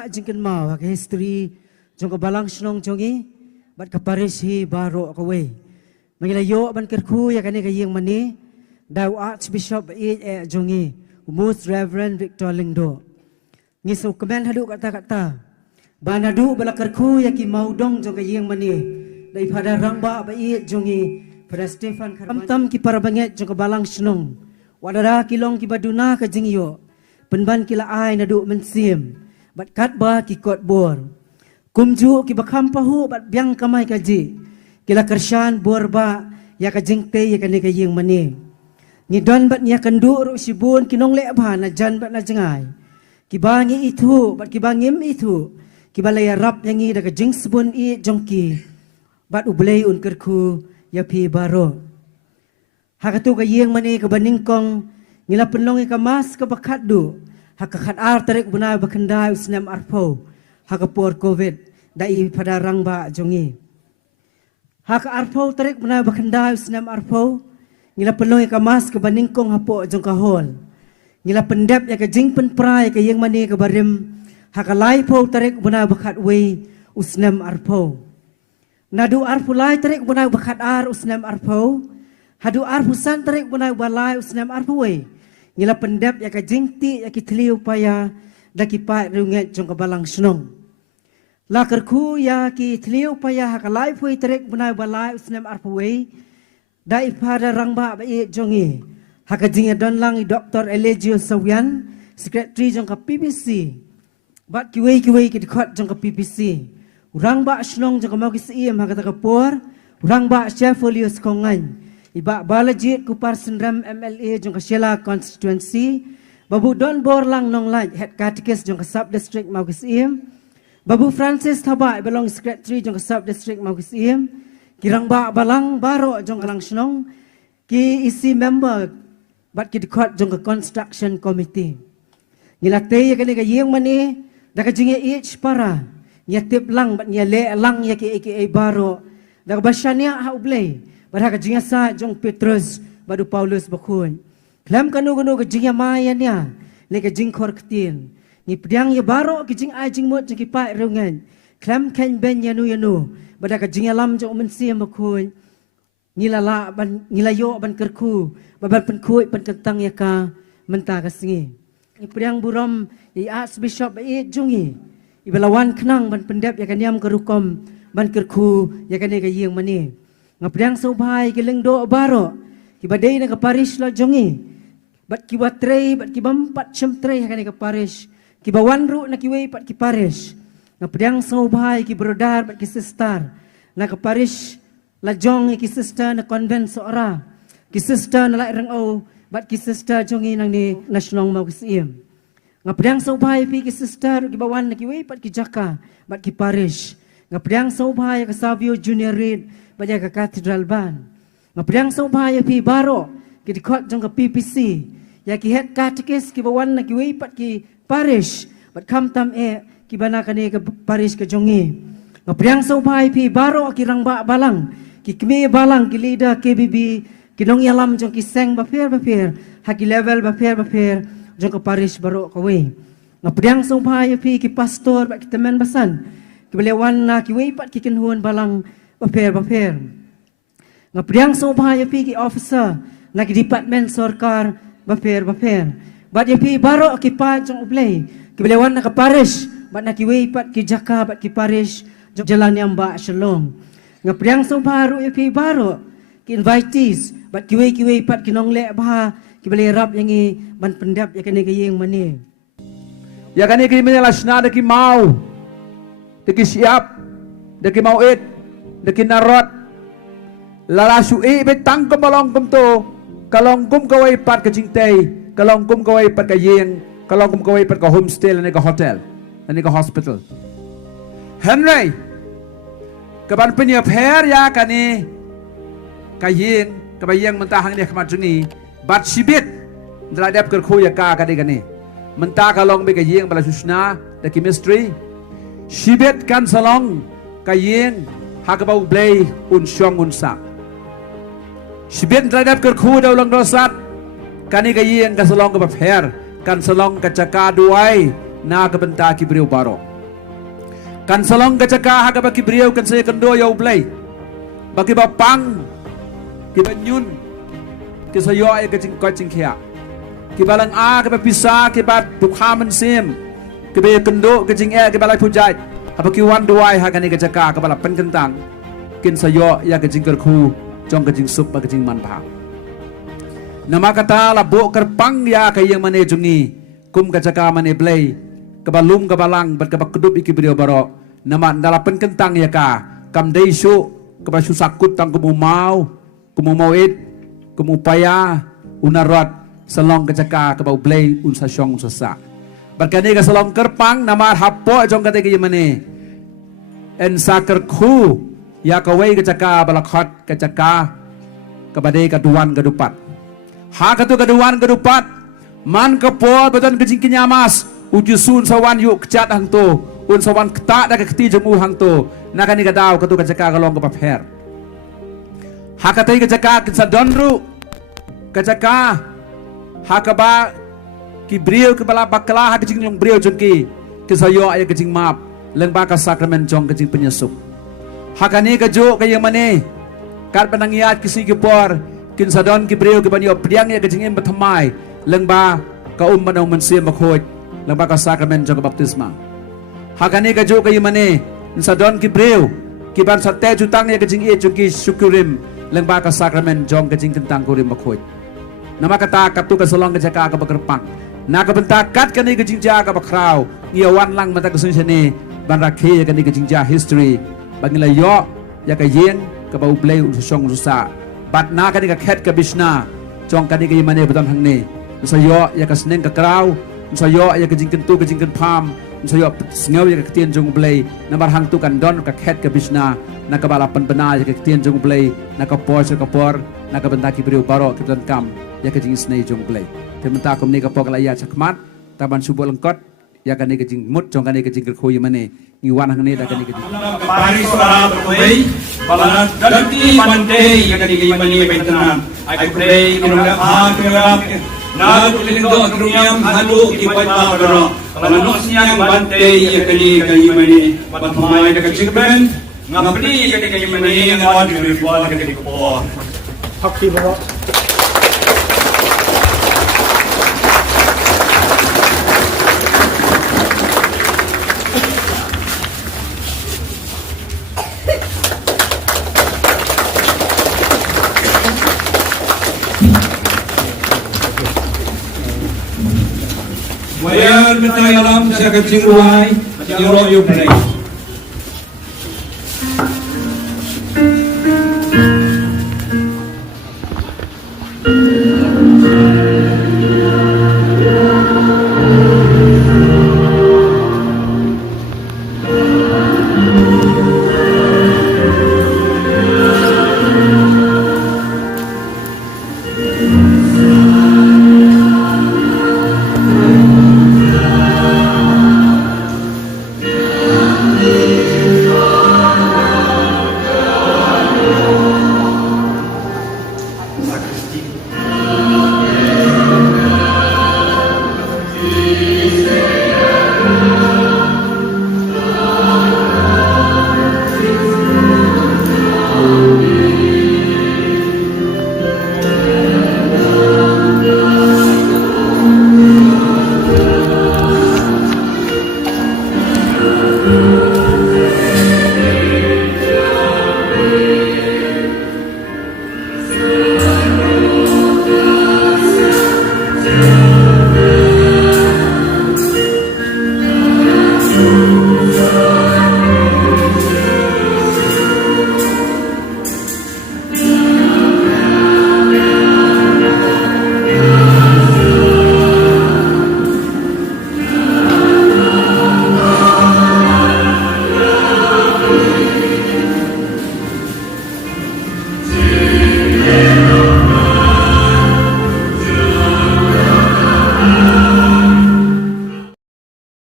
ba jingkan mau hak history jong balang snong jongi bat kaparis hi baro kawe mangilayo ban kerku ya kani kayeng mani daw Archbishop jongi Most Reverend Victor Lingdo ngisu kemen hadu kata-kata banadu bala kerku ya ki mau dong jong kayeng mani daripada rangba ba jongi pada Stefan tam ki para banget jong balang snong wadara kilong ki baduna ka jingyo penban kila ai nadu mensim bat kat ba ki kot bor kumju ki bakam pahu bat biang kamai kaji kila kershan bor ba ya ka jingte ya kani kayeng mani ni don bat nya kandu ru sibun kinong le ba na jan bat na jengai ki bangi itu bat ki bangim itu ki balaya rap yangi da ka jing sibun i jongki bat ublei un kerku ya pi baro hakatu kayeng mani ka baningkong ngila penlong ka mas ka bakat du hakakat ar tarik bunai bakandai usnam arpo hakapor covid dai pada rangba jongi hak arpo tarik bunai bakandai usnam arpo ngila peloi kamas ke baningkong hapo jong kahol ngila pendep ya ke jing pen prai ke yang mani ke barim hakalai po tarik bunai bakat we usnam arpo nadu arpo lai tarik bunai bakat ar usnam arpo hadu arpo san tarik bunai balai usnam arpo we ngila pendep ya ka jingti ya ki tliu paya daki pa runget jong kabalang snong la kerku ya ki tliu paya hakalai pui terek bunai balai usnam arpui dai pada rangba ba jongi haka jinga don lang Dr. Elegio Sawian secretary jong ka PPC bat kiwei ki dikot jong ka PPC rangba snong jong ka mau ki sim haka ta kapor rangba Sheffield kongan iba balajit kupar sendram MLA jong ka Shela constituency babu don bor lang nong laj head catechist jong ka sub district mau kisim babu Francis Thabak belong secretary jong ka sub district mau kisim kirang ba balang baro jong ka lang snong ki isi member bat ki dikot jong ka construction committee ngilate ya kani ka yeng mani da ka jinge ich para nya tip lang bat nya le lang ya ki baro da ka basyania ha ublay Barha ka jinga sa jong Petrus badu Paulus bakun. Klam kanu ka jinga maya niya. Le ka jing khor ktin. Ni pdiang ya baro ka jing ai jing mot jing pa rungan. Klam kan ben yanu. Bada ka jinga lam jong mensia bakun. Ngilala ban ngilayo ban kerku. Baban pen kuy pen kentang ya ka menta ka singi. Ni pdiang buram ya Archbishop ai jongi. Ibalawan kenang ban pendep ya kan yam kerukom ban kerku ya kan ka yeng mani. Ngapriang sobhai ki lengdo baro ki badai na ka parish la jongi bat ki watrei bat ki bampat chemtrei hakani ka parish ki bawanru na ki wei pat ki parish ngapriang sobhai ki brodar bat ki sister na ka parish la jong ki sister na convent seora ki sister na lai rang o bat ki sister jongi nang ni national mau kisim ngapriang sobhai pi ki sister ki bawan na ki wei pat ki jaka bat ki parish ngapriang sobhai ka Savio Junior Reid baja ka katedral ban ngapriang sobhaya pi baro ki dikot jong ka PPC ya ki head catechist ki bawan na ki wei pat ki parish bat kam tam ki bana kani ka parish ka jongi ngapriang sobhaya pi baro ki rangba balang ki kmi balang ki leader KBB ki nong yalam jong ki seng ba fer ha ki level ba fer jong ka parish baro ka wei ngapriang sobhaya pi ki pastor bat ki temen basan ki belewan na ki wei pat ki kenhuan balang Baper. Ngapriang sobhaya pi ki officer na ki department sarkar baper. Bat ya pi baro ki pa jong ublay. Ki belewan na ka parish bat na ki wei pat ki jaka bat ki parish jong jalan yang ba shalom. Ngapriang sobharo ya pi baro ki invitees bat ki wei pat ki nong le ba ki bele rap yang i ban pendap ya kani kayeng mani. Ya kani ki menyalashna de ki mau. De ki siap. De ki mau it. Dekin narot lalasu betang kemalong kum to kalong kum kawai pat ka jingtay kalong kum kawai pat ka yeng kalong kum kawai pat ka homestay ni ka hotel ni ka hospital Henry kaban penyap her ya kani ka yeng mentahang ni kamat juni bat sibit dradap kerku ya ka kadi kani mentah kalong be ka yeng bala susna the chemistry sibit kan salong ka yeng hakabau blay unsyong unsak sibin terhadap kerku daw lang dosat kani kayeng kasalong ka paper kan salong ka caka duay na kabenta ki beriw baro kan salong kacaka haga baki beliau kan saya kendo ya ublay baki bapang kiba nyun kisayo ay kacing kacing kia kiba lang kiba pisa kiba bukhaman sim kiba kendo kacing kiba lay pujait habaki wan duai haga ni kacaka kiba lapan kentang kin sayo ya kacing kerku jong kacing sup kacing manpa nama kata labo kerpang ya kayang mane jungi kum kacaka mane blay kebalum kebalang berkebak kedup iki beliau barok nama dalapan kentang ya ka kam deisu kebasu sakut tang kumu mauit kumu paya unarot selong kecaka kebau blay unsa syong sesa berkani ka selong kerpang nama hapo jong kate ke mane en saker khu ya kawai kecaka balakhat kecaka kebade kaduan kedupat ha katu kaduan kedupat man kepol beton kecing kinyamas ujusun sawan yuk kecat hang tu un sawan ketak dak keti jemu hang tu nakani kadau katu kacaka kalong ke papher hakatai kacaka kinsa donru kacaka hakaba ki brio ke bala bakla ha kecing long brio jongki kisayo aya kecing map leng ba ka sakramen jong kecing penyusup hakani kaju kaya mane kat penangiat kisi kipor kinsa don ki brio ke banyo priang ya kecing em bethamai leng ba ka manong mensia makhoj leng ba ka sakramen jong baptisma hakani kaju kaya mane sa don kibreu kiban sa te jutang ya kajing e juki syukurim leng ba ka sakramen jong kajing kentang kurim makhoj nama kata katu ka solong kajaka ka bakerpang na ka bentakat kani kajing ja ka bakrau ngiawan lang mata kusun sene ban rakhe ya kani kajing ja history bangila yo ya ka yen ka bau blay usong rusa bat na kani ka khet ka bishna jong kani ka yimane beton hangne sa yo ya ka sneng ka krau sa yo ya kajing kentu kajing ken pham sayo singaw ya ketien jong blay na barhang tu kan don ka khet ka bisna na ka balapan bena ya ketien jong blay na ka por sa ka por na ka benda ki beriu baro ki don kam ya ka jing snei jong blay tementa kom ni ka pok la ya chakmat taban subo lengkot ya ka ni ka jing mut jong ka ni ka jing khoy mane ngi wan hang ni da ka ni ka jing Paris para berkuai balana danti mante ya ka ni mani bentan I pray in the heart of na tulindo trunyam halu ipata pero kalano siyang bante yakali kay mani matmay na kachikben ngapli kay mani ang awad ni wala kay ko hakti bro Wayan mitay alam sa kaching buhay, yung royo play.